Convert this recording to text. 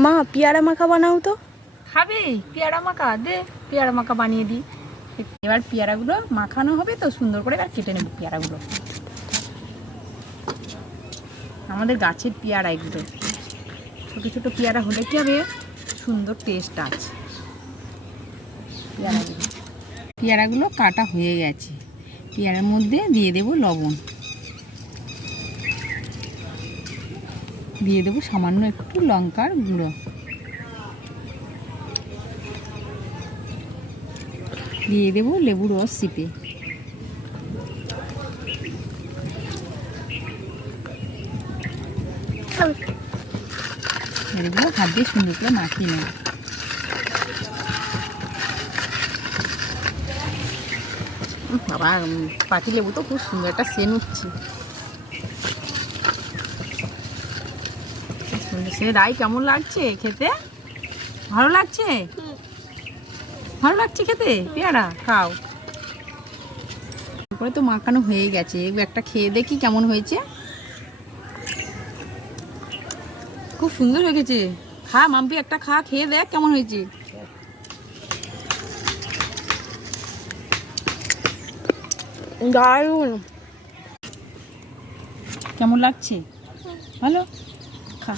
মা পেয়ারা মাখা বানাও তো। খাবে পেয়ারা মাখা? দে পেয়ারা মাখা বানিয়ে দিই। এবার পেয়ারাগুলো মাখানো হবে তো সুন্দর করে, আর কেটে নেব পেয়ারাগুলো। আমাদের গাছের পেয়ারা এগুলো, ছোটো ছোটো পেয়ারা হলে কি হবে, সুন্দর টেস্ট আছে পেয়ারাগুলো। পেয়ারাগুলো কাটা হয়ে গেছে, পেয়ারার মধ্যে দিয়ে দেব লবণ, দিয়ে দেবো সামান্য একটু লঙ্কার গুঁড়ো, দিয়ে দেবো লেবুর রস চিপে, এগুলো হাত দিয়ে সুন্দর করে মাখিয়ে নেব। বাবা পাতি লেবু তো খুব সুন্দর একটা সেন্ট উঠছে। সে রাই কেমন লাগছে খেতে? ভালো লাগছে? ভালো লাগছে খেতে? পেয়ারা খাও। তারপরে তো মাখানো হয়ে গেছে, একটা খেয়ে দেখি কেমন হয়েছে। খুব সুন্দর হয়ে গেছে। খা মাম্পি, একটা খা, খেয়ে দেখ কেমন হয়েছে। দারুণ। কেমন লাগছে? ভালো? খা।